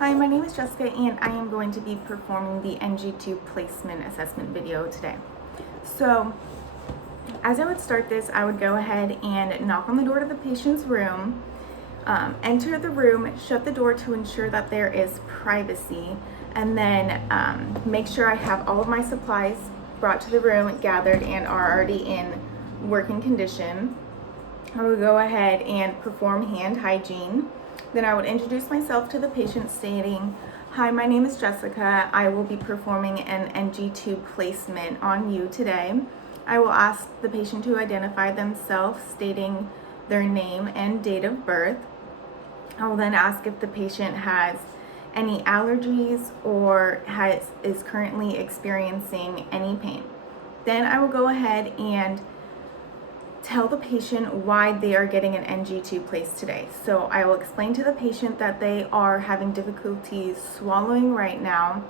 Hi, my name is Jessica and I am going to be performing the NG2 placement assessment video today. So, as I would start this, I would go ahead and knock on the door to the patient's room, enter the room, shut the door to ensure that there is privacy, and then make sure I have all of my supplies brought to the room, gathered, and are already in working condition. I would go ahead and perform hand hygiene. Then I would introduce myself to the patient stating, "Hi, my name is Jessica. I will be performing an NG2 placement on you today." I will ask the patient to identify themselves, stating their name and date of birth. I will then ask if the patient has any allergies or is currently experiencing any pain. Then I will go ahead and tell the patient why they are getting an NG2 placed today. So I will explain to the patient that they are having difficulties swallowing right now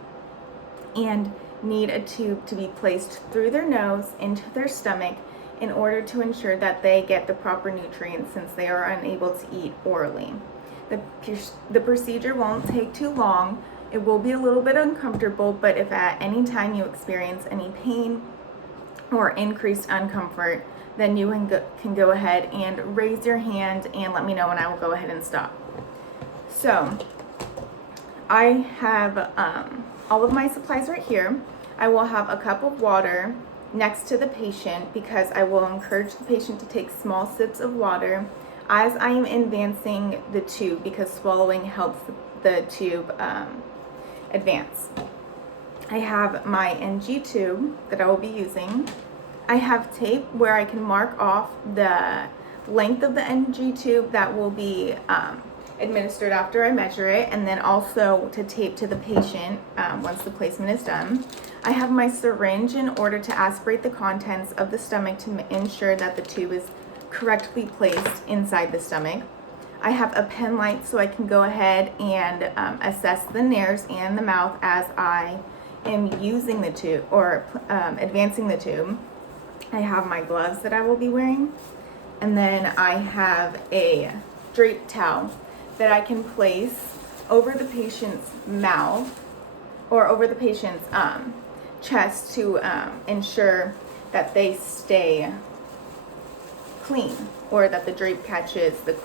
and need a tube to be placed through their nose into their stomach in order to ensure that they get the proper nutrients since they are unable to eat orally. The procedure won't take too long. It will be a little bit uncomfortable, but if at any time you experience any pain or increased uncomfort, then you can go ahead and raise your hand and let me know, and I will go ahead and stop. So I have all of my supplies right here. I will have a cup of water next to the patient because I will encourage the patient to take small sips of water as I am advancing the tube, because swallowing helps the tube advance. I have my NG tube that I will be using. I have tape where I can mark off the length of the NG tube that will be administered after I measure it, and then also to tape to the patient once the placement is done. I have my syringe in order to aspirate the contents of the stomach to ensure that the tube is correctly placed inside the stomach. I have a pen light so I can go ahead and assess the nares and the mouth as I am using the tube or advancing the tube. I have my gloves that I will be wearing, and then I have a draped towel that I can place over the patient's mouth or over the patient's chest to ensure that they stay clean, or that the drape catches the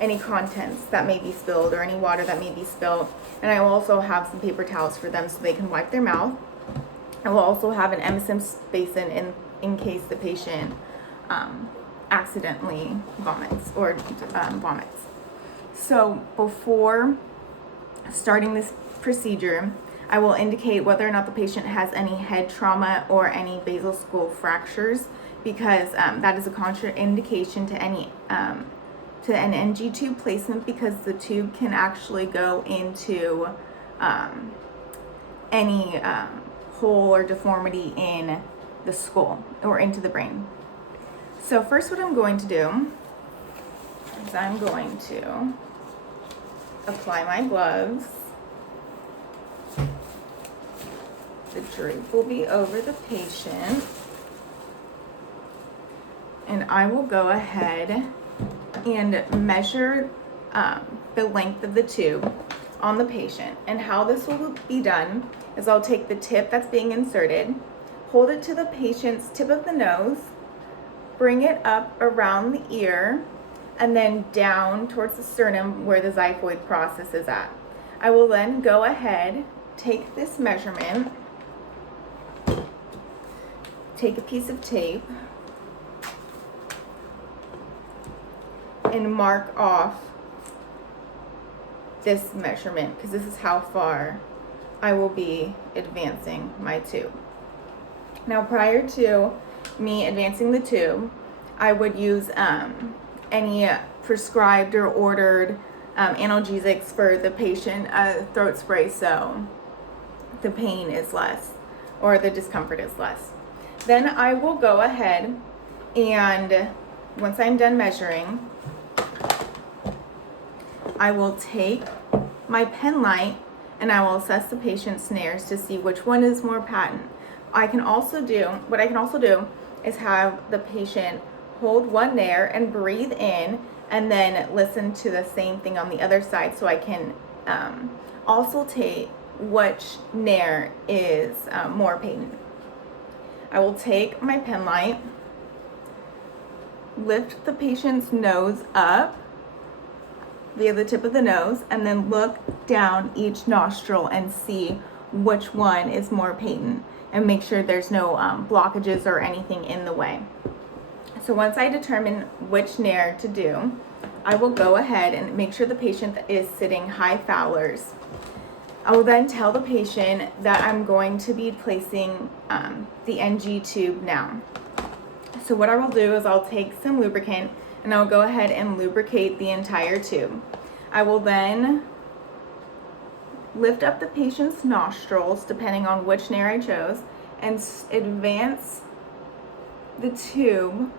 any contents that may be spilled or any water that may be spilled. And I will also have some paper towels for them so they can wipe their mouth. I will also have an M&M basin in case the patient accidentally vomits or vomits. So before starting this procedure, I will indicate whether or not the patient has any head trauma or any basal skull fractures, because that is a contraindication to any to an NG tube placement, because the tube can actually go into any hole or deformity in the skull or into the brain. So first, what I'm going to do is I'm going to apply my gloves. The drape will be over the patient, and I will go ahead and measure the length of the tube on the patient. And how this will be done is I'll take the tip that's being inserted, hold it to the patient's tip of the nose, bring it up around the ear, and then down towards the sternum where the xiphoid process is at. I will then go ahead, take this measurement, take a piece of tape, and mark off this measurement, because this is how far I will be advancing my tube. Now, prior to me advancing the tube, I would use any prescribed or ordered analgesics for the patient, throat spray, so the pain is less or the discomfort is less. Then I will go ahead and once I'm done measuring, I will take my pen light and I will assess the patient's nares to see which one is more patent. What I can also do is have the patient hold one nair and breathe in, and then listen to the same thing on the other side so I can auscultate which nair is more patent. I will take my pen light, lift the patient's nose up via the tip of the nose, and then look down each nostril and see which one is more patent, and make sure there's no blockages or anything in the way. So once I determine which nair to do, I will go ahead and make sure the patient is sitting high Fowlers. I will then tell the patient that I'm going to be placing the NG tube now. So what I will do is I'll take some lubricant and I'll go ahead and lubricate the entire tube. I will then lift up the patient's nostrils, depending on which nair I chose, and advance the tube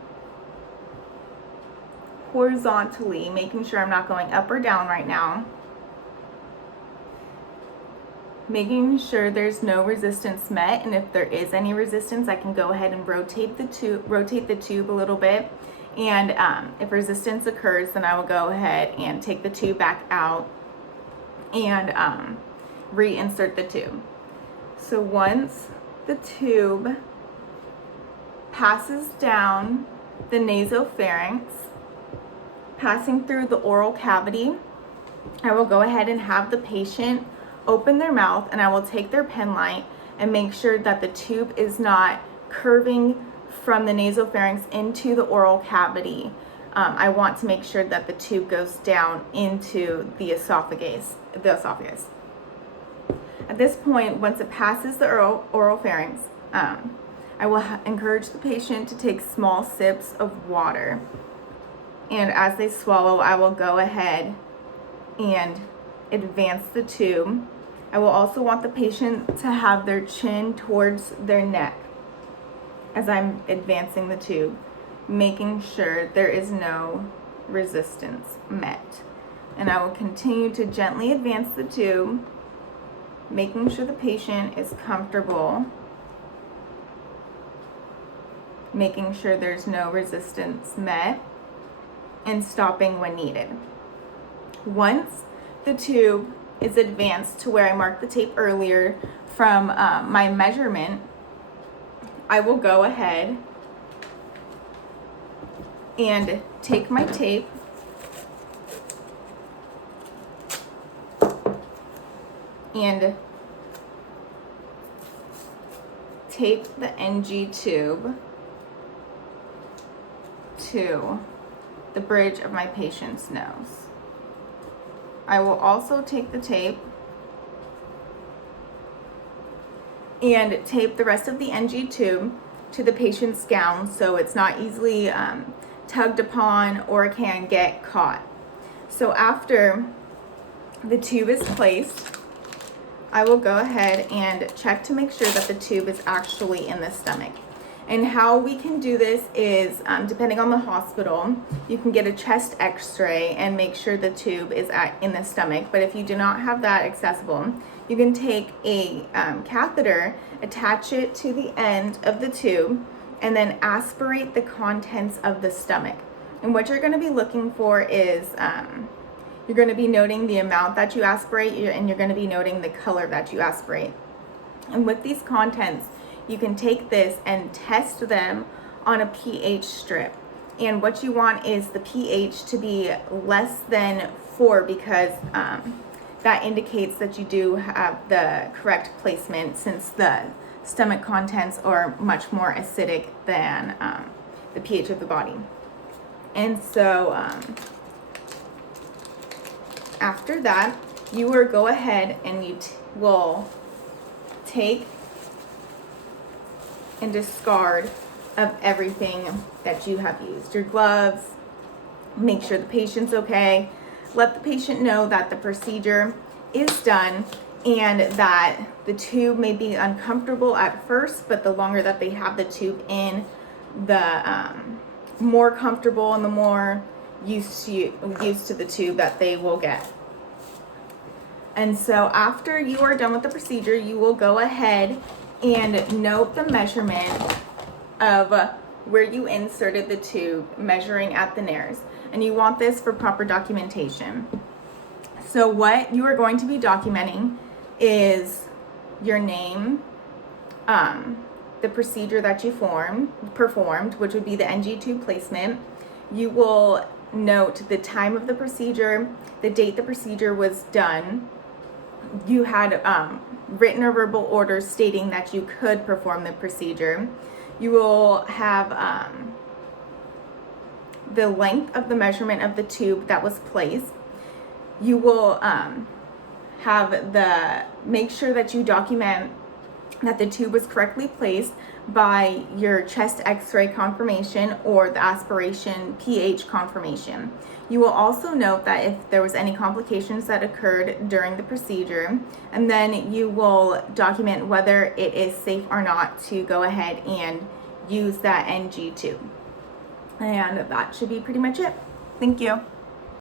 horizontally, making sure I'm not going up or down right now. Making sure there's no resistance met, and if there is any resistance, I can go ahead and rotate the tube a little bit. And if resistance occurs, then I will go ahead and take the tube back out and reinsert the tube. So once the tube passes down the nasopharynx, passing through the oral cavity, I will go ahead and have the patient open their mouth, and I will take their pen light and make sure that the tube is not curving from the nasopharynx into the oral cavity. I want to make sure that the tube goes down into the esophagus. At this point, once it passes the oral pharynx, I will encourage the patient to take small sips of water. And as they swallow, I will go ahead and advance the tube. I will also want the patient to have their chin towards their neck as I'm advancing the tube, making sure there is no resistance met. And I will continue to gently advance the tube, making sure the patient is comfortable, making sure there's no resistance met, and stopping when needed. Once the tube is advanced to where I marked the tape earlier from my measurement, I will go ahead and take my tape and tape the NG tube to the bridge of my patient's nose. I will also take the tape and tape the rest of the NG tube to the patient's gown so it's not easily tugged upon or can get caught. So after the tube is placed, I will go ahead and check to make sure that the tube is actually in the stomach. And how we can do this is, depending on the hospital, you can get a chest x-ray and make sure the tube is in the stomach. But if you do not have that accessible, you can take a catheter, attach it to the end of the tube, and then aspirate the contents of the stomach. And what you're going to be looking for is, you're going to be noting the amount that you aspirate, and you're going to be noting the color that you aspirate. And with these contents, you can take this and test them on a pH strip. And what you want is the pH to be less than 4 because that indicates that you do have the correct placement, since the stomach contents are much more acidic than the pH of the body. And so after that, you will go ahead and you will take and discard of everything that you have used. Your gloves, make sure the patient's okay, let the patient know that the procedure is done and that the tube may be uncomfortable at first, but the longer that they have the tube in, the more comfortable and the more used to the tube that they will get. And so after you are done with the procedure, you will go ahead and note the measurement of where you inserted the tube, measuring at the nairs. And you want this for proper documentation. So what you are going to be documenting is your name, the procedure that you performed, which would be the NG tube placement. You will note the time of the procedure, the date the procedure was done. You had written or verbal orders stating that you could perform the procedure. You will have the length of the measurement of the tube that was placed. You will make sure that you document that the tube was correctly placed by your chest x-ray confirmation or the aspiration pH confirmation. You will also note that if there was any complications that occurred during the procedure, and then you will document whether it is safe or not to go ahead and use that NG tube. And that should be pretty much it. Thank you.